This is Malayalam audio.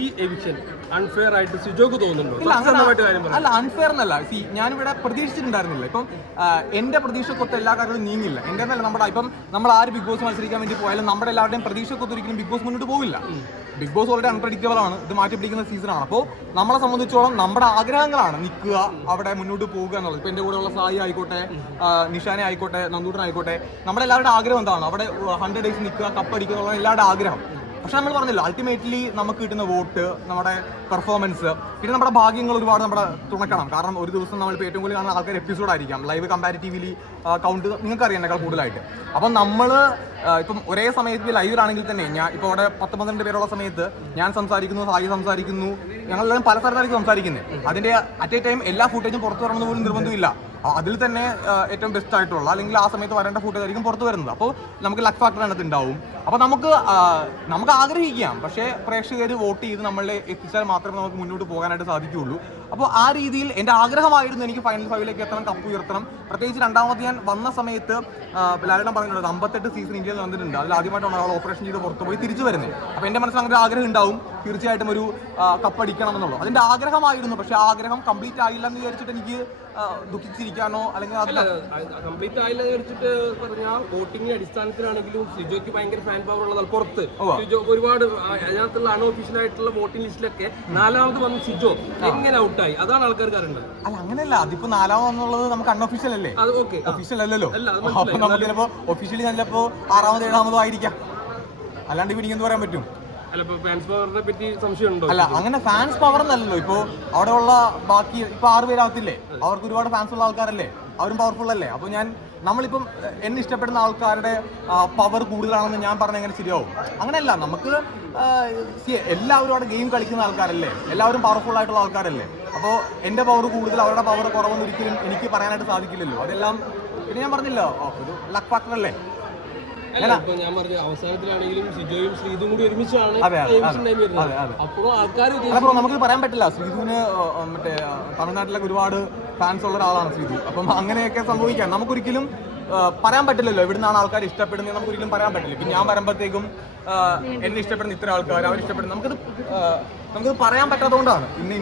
ഈ എവിക്ഷൻ അൺഫെയർ ആയിട്ട് സിജോക്ക് തോന്നുന്നുണ്ടോ? അല്ല, അൺഫെയർ എന്നല്ല. ഞാനിവിടെ പ്രതീക്ഷിച്ചിട്ടുണ്ടായിരുന്നില്ല. ഇപ്പം എന്റെ പ്രതീക്ഷക്കൊത്ത് എല്ലാ കാര്യങ്ങളും നീങ്ങില്ല. എന്റെ നമ്മുടെ ഇപ്പം നമ്മൾ ആര് ബിഗ് ബോസ് മത്സരിക്കാൻ വേണ്ടി പോയാലും നമ്മുടെ എല്ലാവരുടെയും പ്രതീക്ഷക്കൊത്ത് ഒരിക്കലും ബിഗ് ബോസ് മുന്നോട്ട് പോവില്ല. ബിഗ് ബോസ് ഓൾറെഡി അൺപ്രഡിക്റ്റബിൾ ആണ്. ഇത് മാറ്റി പിടിക്കുന്ന സീസണാണ്. അപ്പോൾ നമ്മളെ സംബന്ധിച്ചോളം നമ്മുടെ ആഗ്രഹങ്ങളാണ് നിൽക്കുക, അവിടെ മുന്നോട്ട് പോകുക എന്നുള്ളത്. ഇപ്പം എൻ്റെ കൂടെയുള്ള സായി ആയിക്കോട്ടെ, നിഷാനെ ആയിക്കോട്ടെ, നന്ദൂട്ടനായിക്കോട്ടെ, നമ്മുടെ എല്ലാവരുടെ ആഗ്രഹം എന്താണ്? അവിടെ 100 days നിൽക്കുക, കപ്പടിക്കുക എന്നുള്ള എല്ലാവരുടെ ആഗ്രഹം. പക്ഷെ നമ്മൾ പറഞ്ഞില്ല, അൾട്ടിമേറ്റ്ലി നമുക്ക് കിട്ടുന്ന വോട്ട്, നമ്മുടെ പെർഫോമൻസ്, പിന്നെ നമ്മുടെ ഭാഗ്യങ്ങൾ ഒരുപാട് നമ്മുടെ തുണക്കണം. കാരണം ഒരു ദിവസം നമ്മളിപ്പോൾ ഏറ്റവും കൂടുതൽ കാണുന്ന ആൾക്കാർ എപ്പിസോഡായിരിക്കാം. ലൈവ് കമ്പാരിറ്റീവ്ലി കൗണ്ട് നിങ്ങൾക്ക് അറിയാം എന്നെക്കാൾ കൂടുതലായിട്ട്. അപ്പം നമ്മൾ ഇപ്പം ഒരേ സമയത്ത് ലൈവിലാണെങ്കിൽ തന്നെ ഞാൻ ഇപ്പോൾ അവിടെ 10-12 പേരുള്ള സമയത്ത് ഞാൻ സംസാരിക്കുന്നു, സായി സംസാരിക്കുന്നു, ഞങ്ങളെല്ലാവരും പല സ്ഥലത്തായിരിക്കും സംസാരിക്കുന്നത്. അതിൻ്റെ അറ്റ് എ ടൈം എല്ലാ ഫുട്ടേജും പുറത്തു വരണമെന്ന് പോലും നിർബന്ധമില്ല. അതിൽ തന്നെ ഏറ്റവും ബെസ്റ്റ് ആയിട്ടുള്ള അല്ലെങ്കിൽ ആ സമയത്ത് വരേണ്ട ഫുട്ടേജ് ആയിരിക്കും പുറത്ത് വരുന്നത്. അപ്പോൾ നമുക്ക് ലക്ക് ഫാക്ടർ അതിനകത്ത് ഉണ്ടാവും. അപ്പോൾ നമുക്ക് ആഗ്രഹിക്കാം, പക്ഷേ പ്രേക്ഷകർ വോട്ട് ചെയ്ത് നമ്മളെ എത്തിച്ചാൽ മാത്രമേ നമുക്ക് മുന്നോട്ട് പോകാനായിട്ട് സാധിക്കുകയുള്ളൂ. അപ്പോൾ ആ രീതിയിൽ എൻ്റെ ആഗ്രഹമായിരുന്നു എനിക്ക് ഫൈനൽ 5ലേക്ക് എത്തണം, കപ്പ് ഉയർത്തണം. പ്രത്യേകിച്ച് രണ്ടാമത് ഞാൻ വന്ന സമയത്ത് ലാലേട്ടൻ പറഞ്ഞിട്ടുണ്ട് 58 സീസൺ ഇന്ത്യയിൽ വന്നിട്ടുണ്ട്. അതിൽ ആദ്യമായിട്ടാണ് ഒരാൾ ഓപ്പറേഷൻ ചെയ്ത് പുറത്ത് പോയി തിരിച്ചു വരുന്നത്. അപ്പോൾ എൻ്റെ മനസ്സിൽ അങ്ങനെ ആഗ്രഹം ഉണ്ടാവും, തീർച്ചയായിട്ടും ഒരു കപ്പ് അടിക്കണം എന്നുള്ളത്. അതിൻ്റെ ആഗ്രഹമായിരുന്നു. പക്ഷേ ആഗ്രഹം കംപ്ലീറ്റ് ആയില്ല എന്ന് വിചാരിച്ചിട്ട് എനിക്ക് ദുഃഖിച്ചിരിക്കാനോ അല്ലെങ്കിൽ കംപ്ലീറ്റ് ആയില്ല എന്ന് വിചാരിച്ചിട്ട് പറഞ്ഞാൽ വോട്ടിംഗിന്റെ അടിസ്ഥാനത്തിലാണെങ്കിലും സിജോയ്ക്ക് ഭയങ്കര ഫാൻ പവർ ഉള്ളതാണ്. പുറത്ത് സിജോ ഒരുപാട് അതിനകത്തുള്ള അൺഒഫീഷ്യൽ ആയിട്ടുള്ള വോട്ടിംഗ് ലിസ്റ്റിലൊക്കെ 4ാമത് വന്ന സിജോ എങ്ങനെ ഔട്ടായി? അതാണ് ആൾക്കാർക്ക് അറിയേണ്ടത്. അല്ല, അങ്ങനെയല്ല. അതിപ്പോ 4ാമത് എന്നുള്ളത് നമുക്ക് അൺഒഫീഷ്യൽ അല്ലേ? ഒഫീഷ്യൽ അല്ലല്ലോ. അപ്പൊ നമുക്ക് ചിലപ്പോ ഒഫീഷ്യലി ചിലപ്പോ 6ാമതോ 7ാമതോ ആയിരിക്കാം. അല്ലാണ്ട് ഇപ്പൊ എനിക്ക് എന്ത് പറയാൻ പറ്റും? അല്ല, അങ്ങനെ ഫാൻസ് പവർ എന്നല്ലല്ലോ. ഇപ്പോ അവിടെയുള്ള ബാക്കി ഇപ്പൊ 6 പേരാകത്തില്ലേ, അവർക്ക് ഒരുപാട് ഫാൻസ് ഉള്ള ആൾക്കാരല്ലേ, അവരും പവർഫുൾ അല്ലേ. അപ്പോൾ നമ്മളിപ്പം എന്നെ ഇഷ്ടപ്പെടുന്ന ആൾക്കാരുടെ പവർ കൂടുതലാണെന്ന് ഞാൻ പറഞ്ഞാൽ എങ്ങനെ ശരിയാവും? അങ്ങനെയല്ല. നമുക്ക് എല്ലാവരും അവിടെ ഗെയിം കളിക്കുന്ന ആൾക്കാരല്ലേ, എല്ലാവരും പവർഫുൾ ആയിട്ടുള്ള ആൾക്കാരല്ലേ. അപ്പോൾ എൻ്റെ പവർ കൂടുതൽ, അവരുടെ പവർ കുറവെന്ന് ഒരിക്കലും എനിക്ക് പറയാനായിട്ട് സാധിക്കില്ലല്ലോ. അതെല്ലാം പിന്നെ ഞാൻ പറഞ്ഞില്ലോ, ഒരു ലക്ക് ഫാക്ടർ അല്ലേ. ഞാൻ പറഞ്ഞ അവസാനത്തിലാണെങ്കിലും സിജോയും ശ്രീതും കൂടി ഒരുമിച്ചാണ്. അപ്പോൾ നമുക്ക് പറയാൻ പറ്റില്ല. ശ്രീതുവിന് മറ്റേ തമിഴ്നാട്ടിലൊക്കെ ഒരുപാട് ഫാൻസ് ഉള്ള ഒരാളാണ് ശ്രീതു. അപ്പം അങ്ങനെയൊക്കെ സംഭവിക്കാം. നമുക്കൊരിക്കലും പറയാൻ പറ്റില്ലല്ലോ എവിടുന്നാണ് ആൾക്കാർ ഇഷ്ടപ്പെടുന്നത്. നമുക്കൊരിക്കലും പറയാൻ പറ്റില്ല. ഇപ്പം ഞാൻ വരുമ്പോഴത്തേക്കും എന്നെ ഇഷ്ടപ്പെടുന്ന ഇത്ര ആൾക്കാർ, അവരിഷ്ടപ്പെടുന്ന നമുക്കത് പറയാൻ പറ്റാത്തതുകൊണ്ടാണ് ഇന്ന